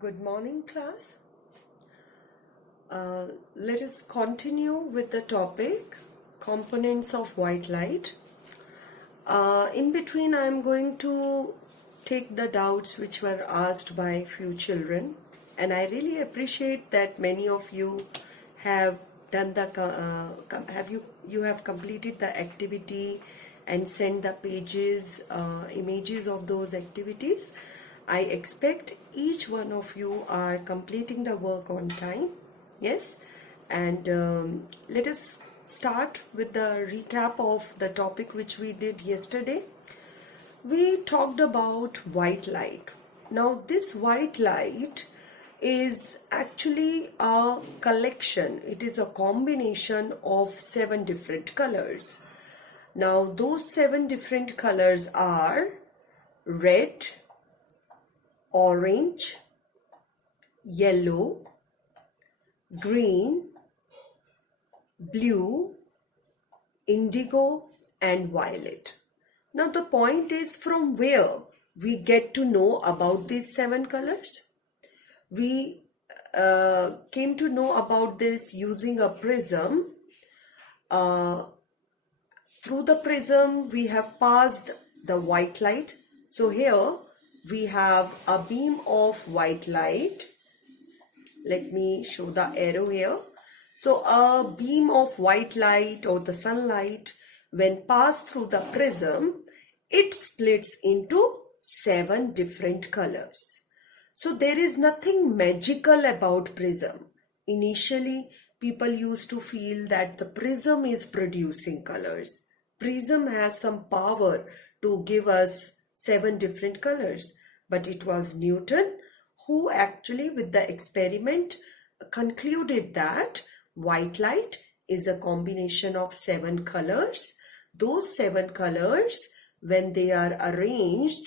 Good morning, class. Let us continue with the topic components of white light. In between, I am going to take the doubts which were asked by few children, and I really appreciate that many of you have done the you have completed the activity and sent the pages, images of those activities. I expect each one of you are completing the work on time. Yes, and let us start with the recap of the topic which we did yesterday. We talked about white light. Now this white light is actually a collection. It is a combination of 7 different colors. Now those 7 different colors are red, orange, yellow, green, blue, indigo and violet. Now the point is, from where we get to know about these 7 colors? We came to know about this using a prism. Through the prism we have passed the white light. So here we have a beam of white light. Let me show the arrow here. So a beam of white light or the sunlight, when passed through the prism, it splits into 7 different colors. So there is nothing magical about prism. Initially, people used to feel that the prism is producing colors. Prism has some power to give us 7 different colors, but it was Newton who actually with the experiment concluded that white light is a combination of 7 colors. Those 7 colors, when they are arranged,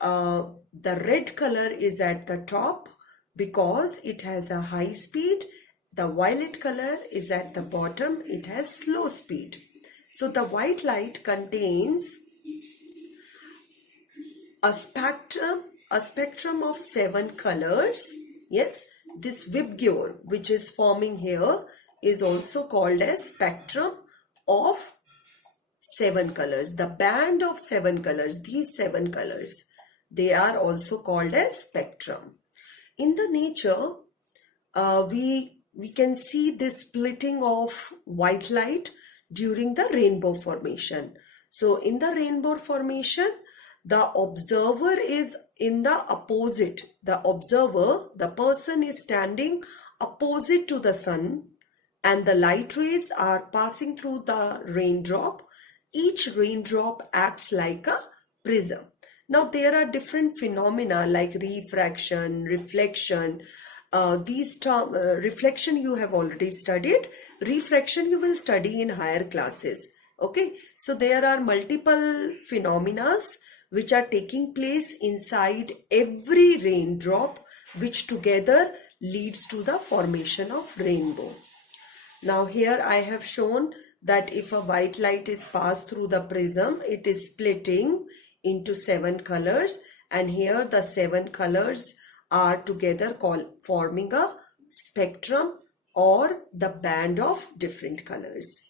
the red color is at the top because it has a high speed. The violet color is at the bottom, it has slow speed. So the white light contains a spectrum of 7 colors. Yes, this VIBGYOR which is forming here is also called as spectrum of 7 colors. The band of 7 colors, these 7 colors, they are also called as spectrum. In the nature, we can see this splitting of white light during the rainbow formation. So in the rainbow formation, the observer is in the opposite. The observer, the person is standing opposite to the sun, and the light rays are passing through the raindrop. Each raindrop acts like a prism. Now there are different phenomena like refraction, reflection. Reflection you have already studied. Refraction you will study in higher classes. Okay, so there are multiple phenomena which are taking place inside every raindrop, which together leads to the formation of rainbow. Now here I have shown that if a white light is passed through the prism, it is splitting into 7 colors, and here the 7 colors are together forming a spectrum or the band of different colors.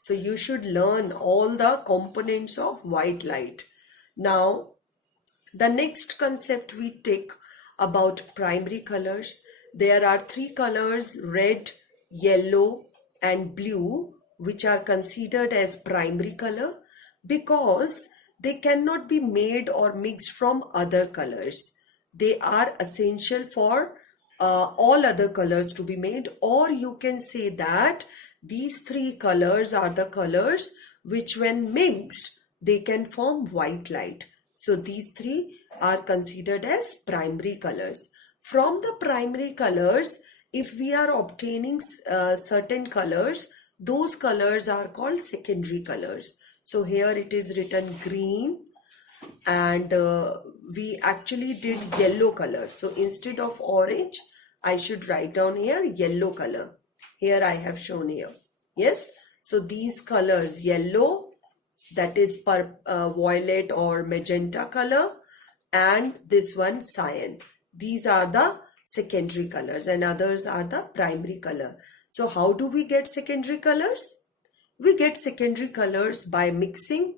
So you should learn all the components of white light. Now the next concept we take about primary colors. There are 3 colors, red, yellow and blue, which are considered as primary color because they cannot be made or mixed from other colors. They are essential for all other colors to be made, or you can say that these 3 colors are the colors which when mixed they can form white light. So these 3 are considered as primary colors. From the primary colors, if we are obtaining certain colors, those colors are called secondary colors. So here it is written green, and we actually did yellow color. So instead of orange, I should write down here yellow color. Here I have shown here. Yes, so these colors, yellow, that is violet or magenta color, and this one cyan. These are the secondary colors and others are the primary color. So how do we get secondary colors? We get secondary colors by mixing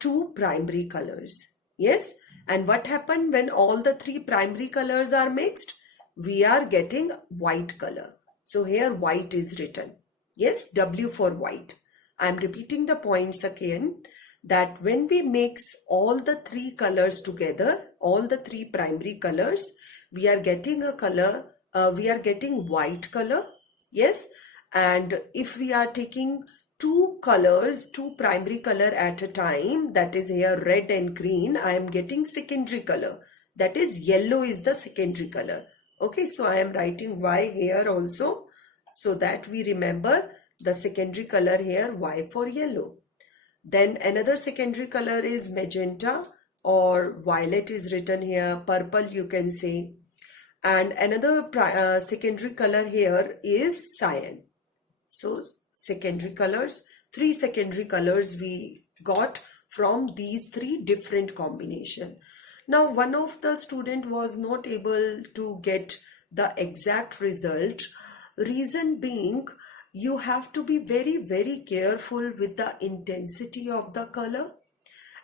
two primary colors. Yes, and what happened when all the three primary colors are mixed? We are getting white color. So here white is written. Yes, W for white. I am repeating the points again, that when we mix all the three colors together, all the three primary colors, we are getting a color, we are getting white color. Yes, and if we are taking two colors, two primary color at a time, that is here red and green, I am getting secondary color. That is yellow is the secondary color. Okay, so I am writing Y here also, so that we remember the secondary color here, Y for yellow. Then another secondary color is magenta, or violet is written here, purple you can say. And another secondary color here is cyan. So secondary colors, three secondary colors we got from these three different combination. Now one of the student was not able to get the exact result. Reason being, you have to be very careful with the intensity of the color.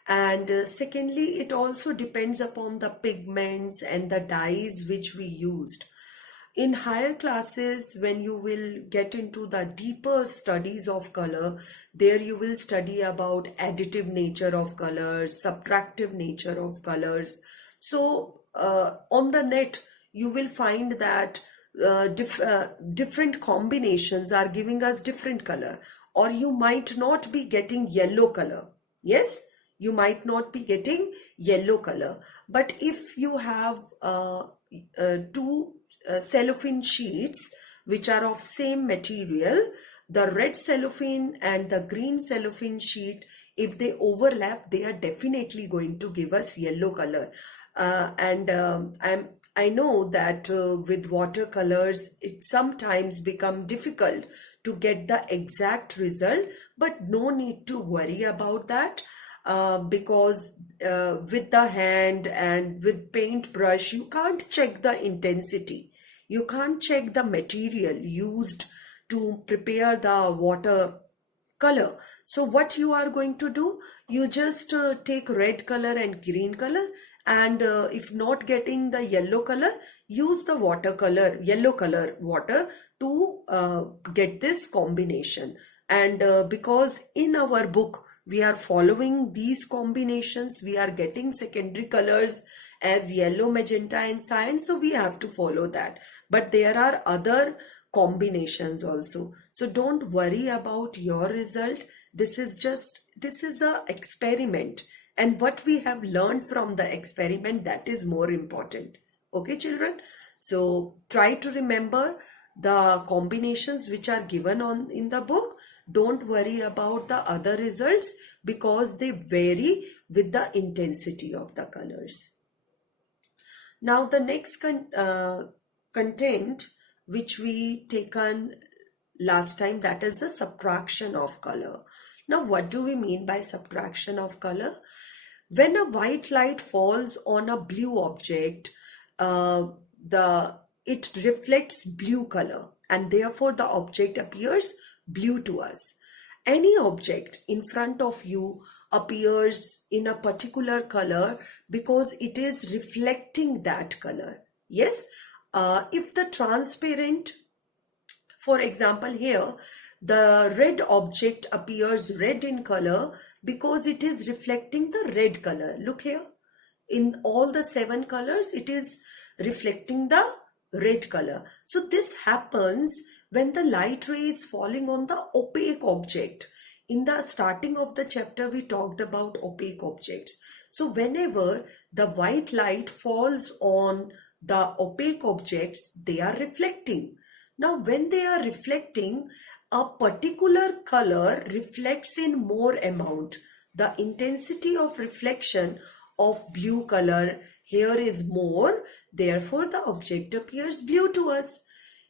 And secondly, it also depends upon the pigments and the dyes which we used. In higher classes, when you will get into the deeper studies of color, there you will study about additive nature of colors, subtractive nature of colors. So on the net, you will find that different combinations are giving us different color, or you might not be getting yellow color. Yes, you might not be getting yellow color. But if you have two cellophane sheets which are of same material, the red cellophane and the green cellophane sheet, if they overlap, they are definitely going to give us yellow color. I know that with watercolors, it sometimes become difficult to get the exact result, but no need to worry about that. Because with the hand and with paintbrush, you can't check the intensity. You can't check the material used to prepare the water color. So what you are going to do, you just take red color and green color, and if not getting the yellow color, use the watercolor, yellow color water to get this combination. And because in our book, we are following these combinations, we are getting secondary colors as yellow, magenta and cyan, so we have to follow that. But there are other combinations also, so don't worry about your result. This is a experiment, and what we have learned from the experiment, that is more important. Okay children, so try to remember the combinations which are given in the book. Don't worry about the other results because they vary with the intensity of the colors. Now the next content which we taken last time, that is the subtraction of color. Now what do we mean by subtraction of color? When a white light falls on a blue object, it reflects blue color, and therefore the object appears blue to us. Any object in front of you appears in a particular color because it is reflecting that color. Yes, if the transparent, for example here, the red object appears red in color because it is reflecting the red color. Look here, in all the 7 colors, it is reflecting the red color. So this happens when the light ray is falling on the opaque object. In the starting of the chapter, we talked about opaque objects. So whenever the white light falls on the opaque objects, they are reflecting. Now when they are reflecting, a particular color reflects in more amount. The intensity of reflection of blue color here is more, therefore the object appears blue to us.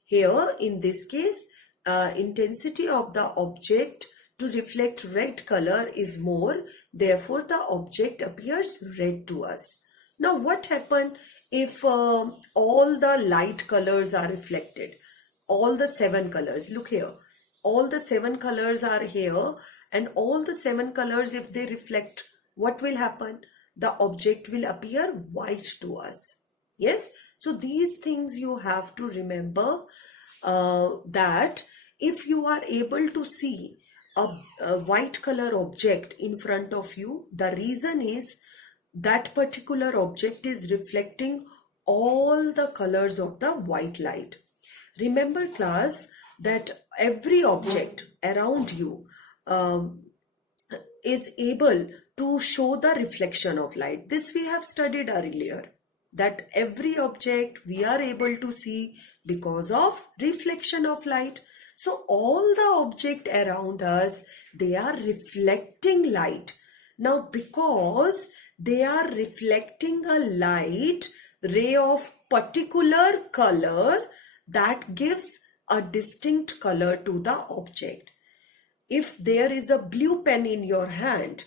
Here in this case, intensity of the object to reflect red color is more, therefore the object appears red to us. Now what happened if all the light colors are reflected, all the 7 colors, look here, all the 7 colors are here, and all the 7 colors, if they reflect, what will happen? The object will appear white to us. Yes, so these things you have to remember, that if you are able to see a white color object in front of you, the reason is that particular object is reflecting all the colors of the white light. Remember, class, that every object around you is able to show the reflection of light. This we have studied earlier, that every object we are able to see because of reflection of light. So all the object around us, they are reflecting light. Now, because they are reflecting a light ray of particular color, that gives a distinct color to the object. If there is a blue pen in your hand,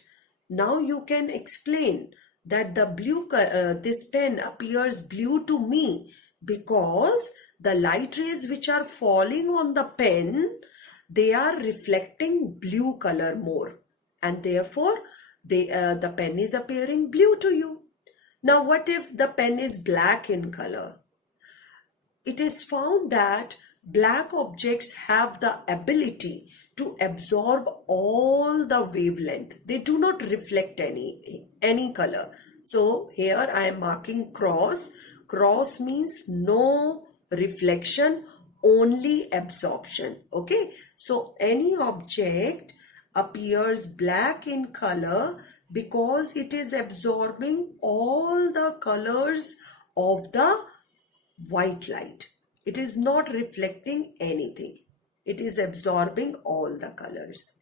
now you can explain that the blue this pen appears blue to me because the light rays which are falling on the pen, they are reflecting blue color more, and therefore the pen is appearing blue to you. Now, what if the pen is black in color? It is found that black objects have the ability to absorb all the wavelength. They do not reflect any color. So here I am marking cross. Cross means no reflection, only absorption. Okay, so any object appears black in color because it is absorbing all the colors of the white light. It is not reflecting anything. It is absorbing all the colors.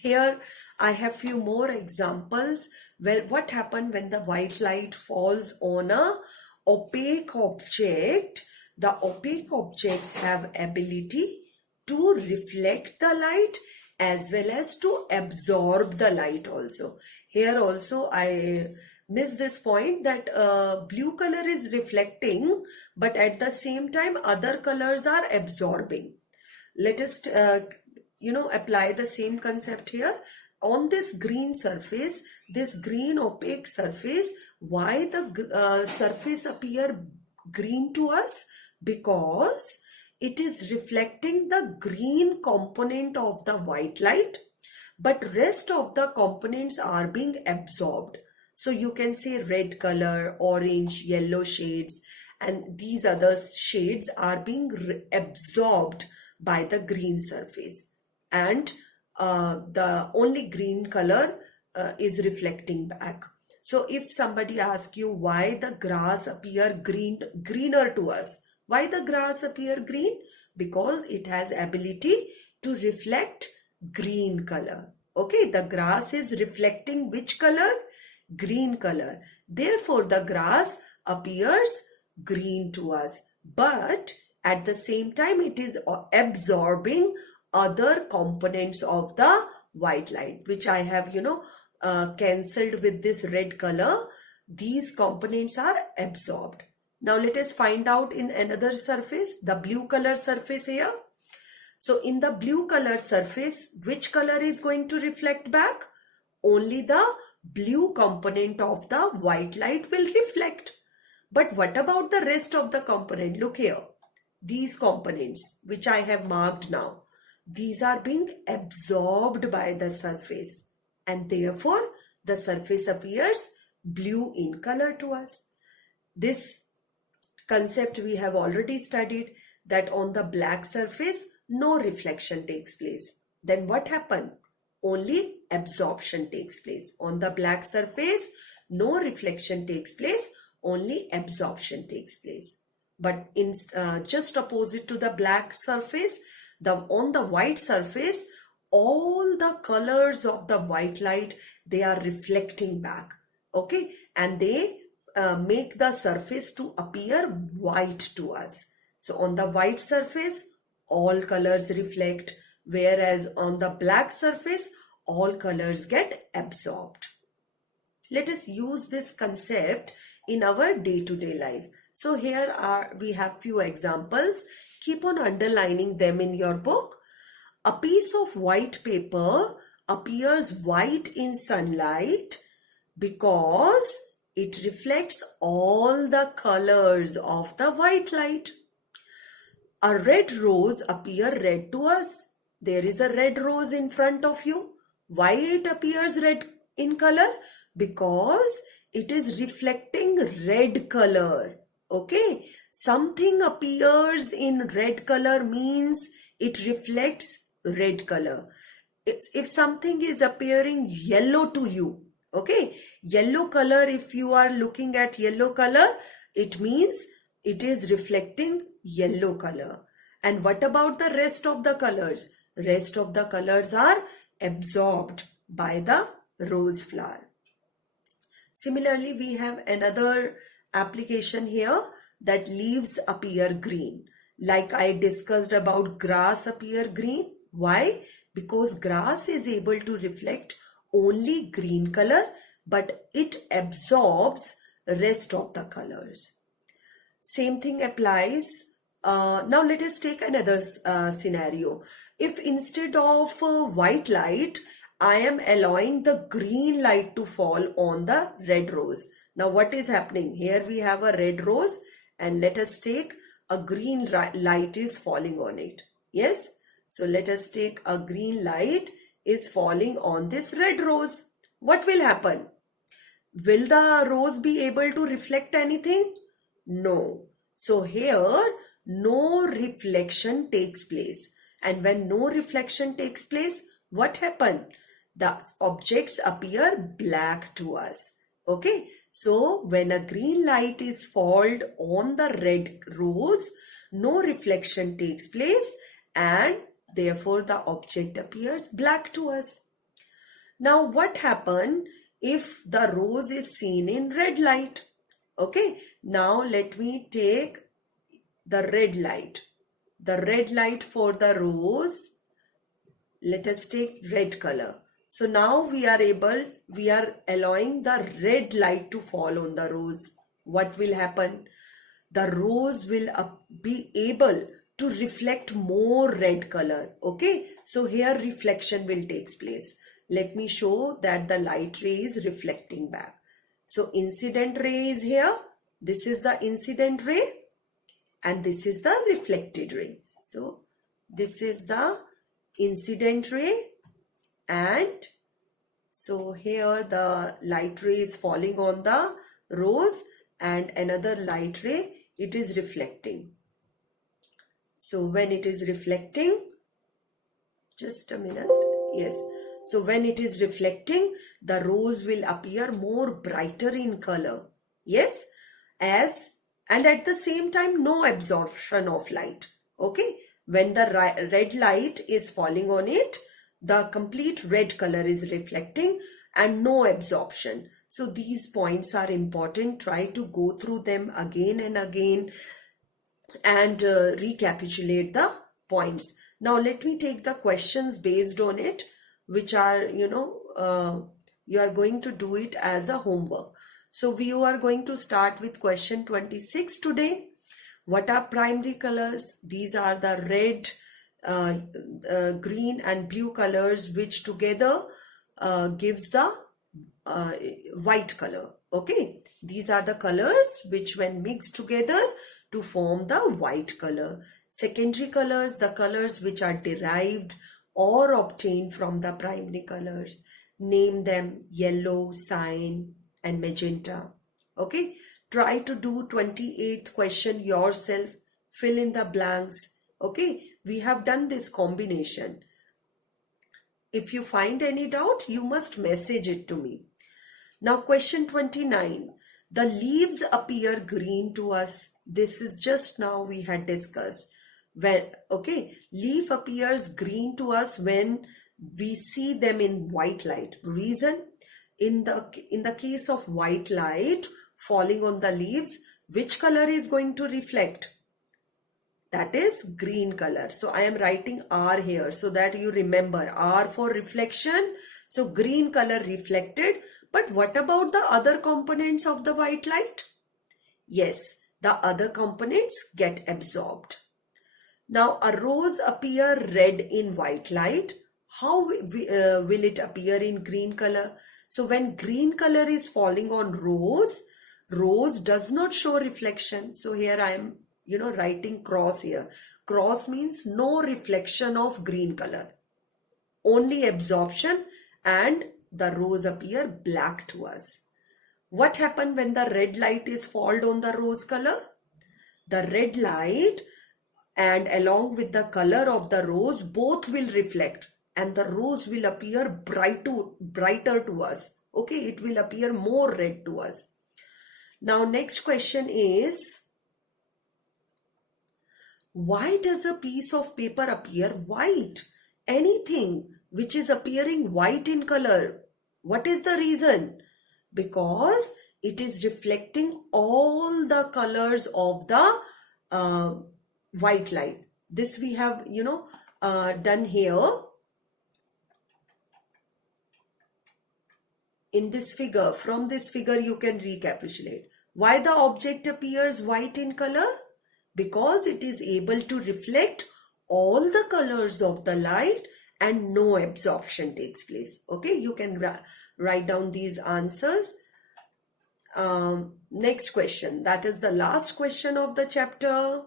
Here I have few more examples where what happened when the white light falls on a opaque object. The opaque objects have ability to reflect the light as well as to absorb the light also. Here also I miss this point that blue color is reflecting, but at the same time other colors are absorbing. Let us apply the same concept here. On this green surface, this green opaque surface, why the surface appear green to us? Because it is reflecting the green component of the white light, but rest of the components are being absorbed. So you can say red color, orange, yellow shades, and these other shades are being absorbed by the green surface, and the only green color is reflecting back. So if somebody asks you why the grass appear greener to us, why the grass appear green? Because it has ability to reflect green color. Okay, the grass is reflecting which color? Green color. Therefore, the grass appears green to us. But at the same time, it is absorbing other components of the white light, which I have, cancelled with this red color. These components are absorbed. Now let us find out in another surface, the blue color surface here. So in the blue color surface, which color is going to reflect back? Only the blue component of the white light will reflect. But what about the rest of the component? Look here. These components which I have marked now, these are being absorbed by the surface, and therefore the surface appears blue in color to us. This concept we have already studied, that on the black surface no reflection takes place. Then what happened? Only absorption takes place. On the black surface no reflection takes place, only absorption takes place. But in just opposite to the black surface, on the white surface, all the colors of the white light, they are reflecting back. Okay, and they make the surface to appear white to us. So on the white surface, all colors reflect, whereas on the black surface, all colors get absorbed. Let us use this concept in our day-to-day life. So here we have few examples. Keep on underlining them in your book. A piece of white paper appears white in sunlight because it reflects all the colors of the white light. A red rose appears red to us. There is a red rose in front of you. Why it appears red in color? Because it is reflecting red color. Okay, something appears in red color means it reflects red color. If something is appearing yellow to you, okay, yellow color, if you are looking at yellow color, it means it is reflecting yellow color. And what about the rest of the colors? Rest of the colors are absorbed by the rose flower. Similarly, we have another application here, that leaves appear green. Like I discussed about grass appear green. Why? Because grass is able to reflect only green color, but it absorbs rest of the colors. Same thing applies. Now let us take another scenario. If instead of white light, I am allowing the green light to fall on the red rose. Now what is happening? Here we have a red rose, and let us take a green light is falling on it. Yes? So let us take a green light is falling on this red rose. What will happen? Will the rose be able to reflect anything? No. So here no reflection takes place. And when no reflection takes place, what happens? The objects appear black to us. Okay, so when a green light is falled on the red rose, no reflection takes place and therefore the object appears black to us. Now what happens if the rose is seen in red light? Okay, now let me take the red light. The red light for the rose, let us take red color. So now we are allowing the red light to fall on the rose. What will happen? The rose will be able to reflect more red color. Okay, so here reflection will take place. Let me show that the light ray is reflecting back. So incident ray is here. This is the incident ray and this is the reflected ray. So this is the incident ray, and so here the light ray is falling on the rose and another light ray, it is reflecting. So when it is reflecting, just a minute, yes. So when it is reflecting, the rose will appear more brighter in color. Yes, and at the same time no absorption of light. Okay, when the red light is falling on it, the complete red color is reflecting and no absorption. So these points are important. Try to go through them again and again and recapitulate the points. Now let me take the questions based on it, which are, you are going to do it as a homework. So we are going to start with question 26 today. What are primary colors? These are the red, green and blue colors, which together gives the white color. Okay, these are the colors which when mixed together to form the white color. Secondary colors, the colors which are derived or obtained from the primary colors. Name them: yellow, cyan and magenta. Okay, try to do 28th question yourself. Fill in the blanks. Okay, we have done this combination. If you find any doubt, you must message it to me. Now question 29. The leaves appear green to us. This is just now we had discussed. Well, okay, leaf appears green to us when we see them in white light. Reason? In the case of white light falling on the leaves, which color is going to reflect? That is green color. So I am writing R here so that you remember R for reflection. So green color reflected. But what about the other components of the white light? Yes, the other components get absorbed. Now, a rose appear red in white light. How will it appear in green color? So when green color is falling on rose, rose does not show reflection. So here I am, writing cross here. Cross means no reflection of green color. Only absorption, and the rose appear black to us. What happened when the red light is fallen on the rose color? The red light and along with the color of the rose both will reflect, and the rose will appear brighter to us. Okay, it will appear more red to us. Now next question is, why does a piece of paper appear white? Anything which is appearing white in color, what is the reason? Because it is reflecting all the colors of the white light. This we have, done here in this figure. From this figure, you can recapitulate. Why the object appears white in color? Because it is able to reflect all the colors of the light and no absorption takes place. Okay, you can write down these answers. Next question, that is the last question of the chapter.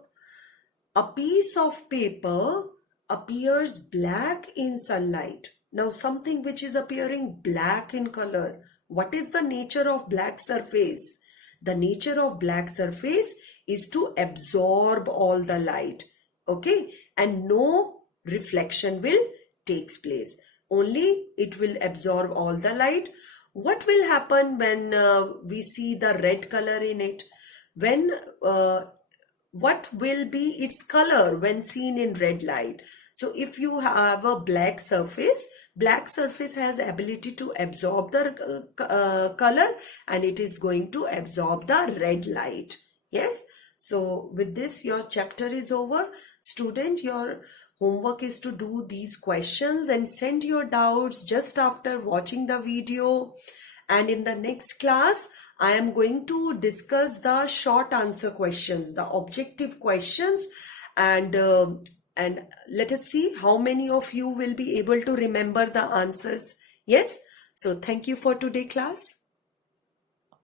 A piece of paper appears black in sunlight. Now something which is appearing black in color. What is the nature of black surface? The nature of black surface is to absorb all the light. Okay, and no reflection will takes place. Only it will absorb all the light. What will happen when we see the red color in it? When what will be its color when seen in red light? So if you have a black surface has ability to absorb the color, and it is going to absorb the red light. Yes. So with this, your chapter is over. Student, your homework is to do these questions and send your doubts just after watching the video. And in the next class, I am going to discuss the short answer questions, the objective questions, and let us see how many of you will be able to remember the answers. Yes. So thank you for today, class.